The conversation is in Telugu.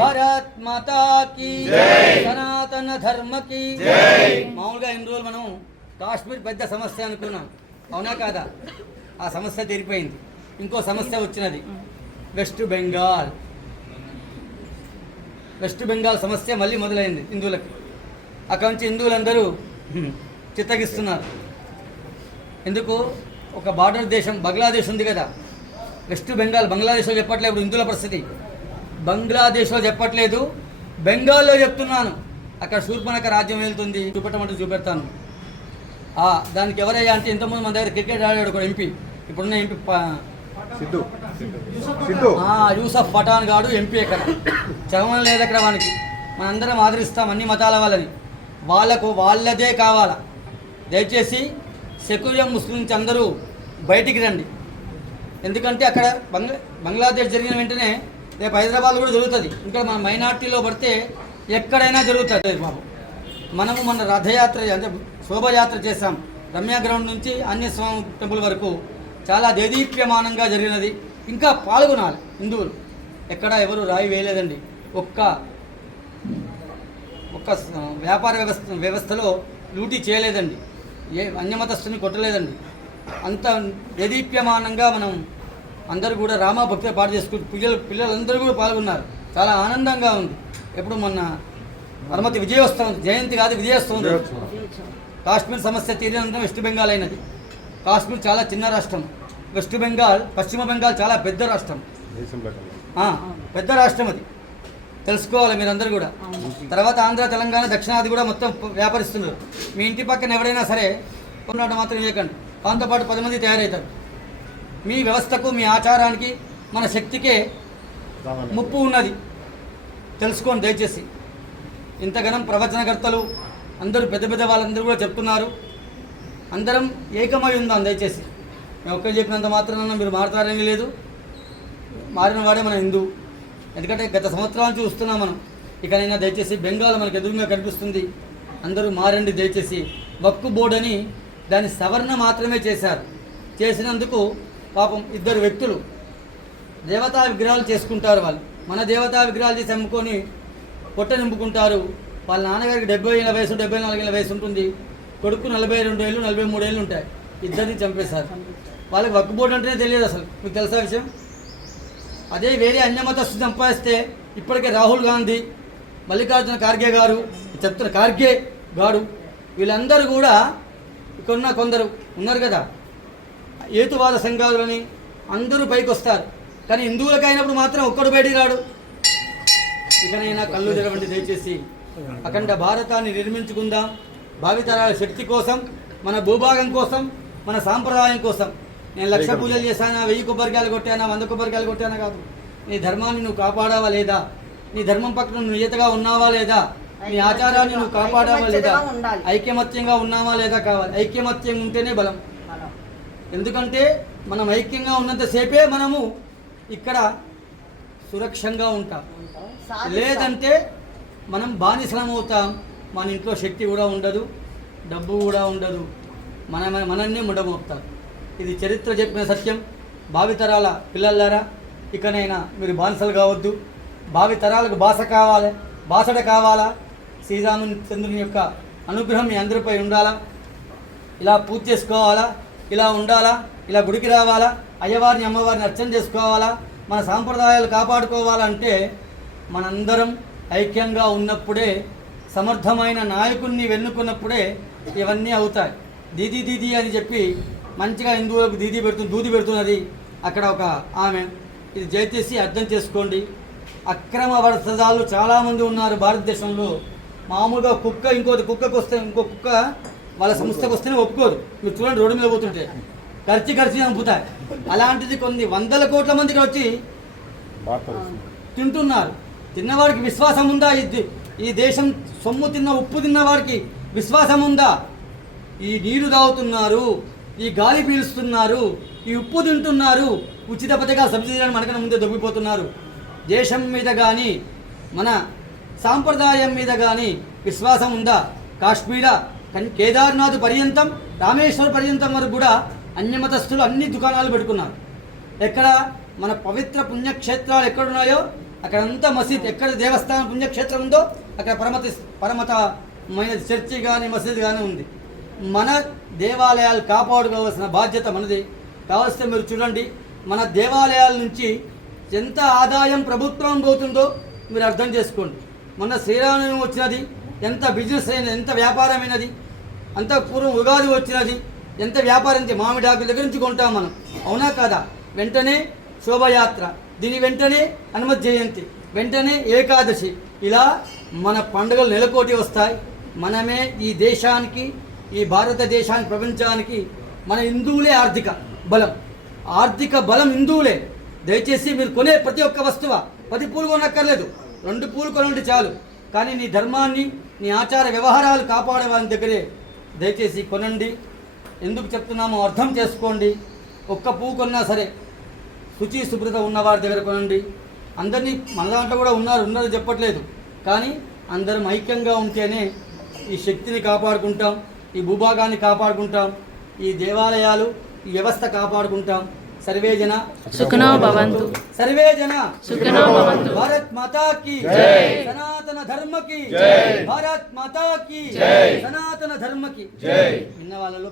భారత్ మాతా కీ సనాతన ధర్మ కీ. మామూలుగా ఇన్ని రోజులు మనం కాశ్మీర్ పెద్ద సమస్య అనుకున్నాం, అవునా కాదా? ఆ సమస్య తీరిపోయింది. ఇంకో సమస్య వచ్చినది, వెస్ట్ బెంగాల్. వెస్ట్ బెంగాల్ సమస్య మళ్ళీ మొదలైంది హిందువులకు. అక్కడి నుంచి హిందువులందరూ చిత్తగిస్తున్నారు. ఎందుకు? ఒక బార్డర్ దేశం బంగ్లాదేశ్ ఉంది కదా, వెస్ట్ బెంగాల్. బంగ్లాదేశ్లో చెప్పట్లేదు ఇప్పుడు హిందువుల పరిస్థితి, బంగ్లాదేశ్లో చెప్పట్లేదు, బెంగాల్లో చెప్తున్నాను. అక్కడ శూర్పణఖ రాజ్యం వెళ్తుంది, చూపెట్టమంటే చూపెడతాను. దానికి ఎవరయ్యా అంటే ఇంతకుముందు మన దగ్గర క్రికెట్ ఆడాడు ఒక ఎంపీ, ఇప్పుడున్న ఎంపీ యూసఫ్ పఠాన్ గాడు ఎంపీ. అక్కడ చదవడం లేదు అక్కడ వానికి. మనందరం ఆదరిస్తాం అన్ని మతాల వాళ్ళని, వాళ్ళదే కావాలా. దయచేసి సెక్యులర్ ముస్లిమ్స్ అందరూ బయటికి రండి. ఎందుకంటే అక్కడ బంగ్లాదేశ్ జరిగిన వెంటనే రేపు హైదరాబాద్ కూడా జరుగుతుంది. ఇంకా మన మైనార్టీలో పడితే ఎక్కడైనా జరుగుతుంది బాబు. మనము మన రథయాత్ర అంటే శోభయాత్ర చేశాం, రమ్యా గ్రౌండ్ నుంచి ఆంజనేయస్వామి టెంపుల్ వరకు. చాలా దేదీప్యమానంగా జరిగినది. ఇంకా పాల్గొనాలి హిందువులు. ఎక్కడ ఎవరు రాయి వేయలేదండి. ఒక్క వ్యాపార వ్యవస్థలో లూటీ చేయలేదండి. ఏ అన్యమతస్తుని కొట్టలేదండి. అంత దేదీప్యమానంగా మనం అందరూ కూడా రామభక్తిగా పాటు చేసుకుంటూ పిల్లలందరూ కూడా పాల్గొన్నారు. చాలా ఆనందంగా ఉంది. ఎప్పుడు మొన్న హనుమతి విజయోత్సవం, జయంతి కాదు విజయోత్సవం. కాశ్మీర్ సమస్య తీరినంతరం వెస్ట్ బెంగాల్ అయినది. కాశ్మీర్ చాలా చిన్న రాష్ట్రం, వెస్ట్ బెంగాల్ పశ్చిమ బెంగాల్ చాలా పెద్ద రాష్ట్రం. పెద్ద రాష్ట్రం అది తెలుసుకోవాలి మీరందరూ కూడా. తర్వాత ఆంధ్ర, తెలంగాణ, దక్షిణాది కూడా మొత్తం వ్యాపరిస్తున్నారు. మీ ఇంటి పక్కన ఎవరైనా సరే కొన్నాడు మాత్రం చేయకండి, దాంతోపాటు 10 మంది తయారవుతారు. మీ వ్యవస్థకు, మీ ఆచారానికి, మన శక్తికే ముప్పు ఉన్నది, తెలుసుకోండి దయచేసి. ఇంతగానం ప్రవచనకర్తలు అందరూ పెద్ద పెద్ద వాళ్ళందరూ కూడా చెప్తున్నారు. అందరం ఏకమై ఉందాం దయచేసి. మేము ఒక్కరు చెప్పినంత మాత్రాన మీరు మారుతారని లేదు. మారిన వాడే మన హిందూ. ఎందుకంటే గత సంవత్సరాల నుంచి చూస్తున్నాం మనం. ఇకనైనా దయచేసి బెంగాల్ మనకు ఎదురుగా కనిపిస్తుంది. అందరూ మారండి దయచేసి. వక్ఫ్ బోర్డు అని దాని సవరణ మాత్రమే చేశారు. చేసినందుకు పాపం 2 వ్యక్తులు దేవతా విగ్రహాలు చేసుకుంటారు. వాళ్ళు మన దేవతా విగ్రహాలు చేసి అమ్ముకొని పొట్ట నింపుకుంటారు. వాళ్ళ నాన్నగారికి 70 ఏళ్ళ వయసు, 74 ఏళ్ళ వయసు ఉంటుంది. కొడుకు 42 ఏళ్ళు, 43 ఏళ్ళు ఉంటాయి. ఇద్దరిని చంపేశారు. వాళ్ళకి వక్ఫ్ బోర్డు అంటేనే తెలియదు అసలు. మీకు తెలుసా విషయం? అదే వేరే అన్యమతస్తు సంపాదిస్తే ఇప్పటికే రాహుల్ గాంధీ, మల్లికార్జున ఖార్గే గారు, చెప్తున్న ఖార్గే గారు, వీళ్ళందరూ కూడా ఇక్కడ కొందరు ఉన్నారు కదా, హేతువాద సంఘాలని అందరూ పైకి వస్తారు. కానీ హిందువులకు అయినప్పుడు మాత్రం ఒక్కడు బయటికి రాడు. ఇకనైనా కళ్ళు తెరవండి దయచేసి. అఖండ భారతాన్ని నిర్మించుకుందాం. భావితరాల శక్తి కోసం, మన భూభాగం కోసం, మన సాంప్రదాయం కోసం. నేను 1,00,000 పూజలు చేశానా, 1000 కొబ్బరికాయలు కొట్టానా, 100 కొబ్బరికాయలు కొట్టానా కాదు. నీ ధర్మాన్ని నువ్వు కాపాడావా లేదా? నీ ధర్మం పక్కన నువ్వు నియతగా ఉన్నావా లేదా? నీ ఆచారాన్ని నువ్వు కాపాడావా లేదా? ఐక్యమత్యంగా ఉన్నావా లేదా? కావాలి. ఐక్యమత్యం ఉంటేనే బలం. ఎందుకంటే మనం ఐక్యంగా ఉన్నంతసేపే మనము ఇక్కడ సురక్షంగా ఉంటాం. లేదంటే మనం బానిసలం అవుతాం. మన ఇంట్లో శక్తి కూడా ఉండదు, డబ్బు కూడా ఉండదు, మనన్నే ముండమవుతారు. ఇది చరిత్ర చెప్పిన సత్యం. భావితరాల పిల్లలారా, ఇకనైనా మీరు బానిసలు కావద్దు. భావితరాలకు బాసట కావాలా? శ్రీరామచంద్రుని యొక్క అనుగ్రహం మీ అందరిపై ఉండాలా? ఇలా పూజ చేసుకోవాలా? ఇలా ఉండాలా? ఇలా గుడికి రావాలా? అయ్యవారిని, అమ్మవారిని అర్చన చేసుకోవాలా? మన సాంప్రదాయాలు కాపాడుకోవాలంటే మనందరం ఐక్యంగా ఉన్నప్పుడే, సమర్థమైన నాయకుడిని వెన్నుకున్నప్పుడే ఇవన్నీ అవుతాయి. దీదీ అని చెప్పి మంచిగా హిందువులకు దూది పెడుతున్నది అక్కడ ఒక ఆమె. ఇది దయచేసి అర్థం చేసుకోండి. అక్రమ వర్షాలు చాలామంది ఉన్నారు భారతదేశంలో. మామూలుగా కుక్క కుక్కకు వస్తే ఇంకో కుక్క వాళ్ళ సంస్థకు వస్తేనే ఒప్పుకోరు. మీరు చూడండి, రోడ్డు మీద పోతుంటే ఖర్చు చంపుతాయి. అలాంటిది కొన్ని 100 కోట్ల మందికి వచ్చి తింటున్నారు. తిన్నవాడికి విశ్వాసం ఉందా? ఈ దేశం సొమ్ము తిన్న, ఉప్పు తిన్నవాడికి విశ్వాసం ఉందా? ఈ నీరు తాగుతున్నారు, ఈ గాలి పీలుస్తున్నారు, ఈ ఉప్పు తింటున్నారు, ఉచిత పథకాలు సబ్సిడీలను మనకన్నా ముందే దొబ్బిపోతున్నారు. దేశం మీద కానీ, మన సాంప్రదాయం మీద కానీ విశ్వాసం ఉందా? కాశ్మీర కేదార్నాథ్ పర్యంతం, రామేశ్వర పర్యంతం వరకు కూడా అన్యమతస్థులు అన్ని దుకాణాలు పెట్టుకున్నారు. ఎక్కడ మన పవిత్ర పుణ్యక్షేత్రాలు ఎక్కడున్నాయో అక్కడంతా మసీద్, ఎక్కడ దేవస్థానం పుణ్యక్షేత్రం ఉందో అక్కడ పరమతమైన చర్చి కానీ మసీద్ కానీ ఉంది. మన దేవాలయాలు కాపాడుకోవాల్సిన బాధ్యత మనది. కావలిస్తే మీరు చూడండి, మన దేవాలయాల నుంచి ఎంత ఆదాయం ప్రభుత్వం పోతుందో మీరు అర్థం చేసుకోండి. మొన్న శ్రీరామనవమి వచ్చినది, ఎంత బిజినెస్ అయినది, ఎంత వ్యాపారమైనది. అంత పూర్వం ఉగాది వచ్చినది, ఎంత వ్యాపారం. మామిడాకుల దగ్గర నుంచి కొంటాం మనం, అవునా కాదా? వెంటనే శోభయాత్ర, దీని వెంటనే హనుమత్ జయంతి, వెంటనే ఏకాదశి, ఇలా మన పండుగలు నెలకోటి వస్తాయి. మనమే ఈ దేశానికి, ఈ భారతదేశానికి, ప్రపంచానికి మన హిందువులే ఆర్థిక బలం హిందువులే. దయచేసి మీరు కొనే ప్రతి ఒక్క వస్తువు 10 పూలు కొనక్కర్లేదు, 2 పూలు కొనండి చాలు. కానీ నీ ధర్మాన్ని, నీ ఆచార వ్యవహారాలు కాపాడే వాళ్ళ దగ్గరే దయచేసి కొనండి. ఎందుకు చెప్తున్నామో అర్థం చేసుకోండి. ఒక్క పువ్వు కొన్నా సరే శుచి శుభ్రత ఉన్నవారి దగ్గర కొనండి. అందరినీ మన దాంట్లో కూడా ఉన్నారు చెప్పట్లేదు, కానీ అందరం ఐక్యంగా ఉంటేనే ఈ శక్తిని కాపాడుకుంటాం, ఈ భూభాగాన్ని కాపాడుకుంటాం, ఈ దేవాలయాలు, ఈ వ్యవస్థ కాపాడుకుంటాం. సర్వే జన సుఖినో భవంతు. సర్వే జన సుఖినో భవంతు. భారత్ మాతా కీ జై. సనాతన ధర్మ కీ జై. భారత్ మాతా కీ జై. సనాతన ధర్మ కీ జై. విన్న వాళ్ళలో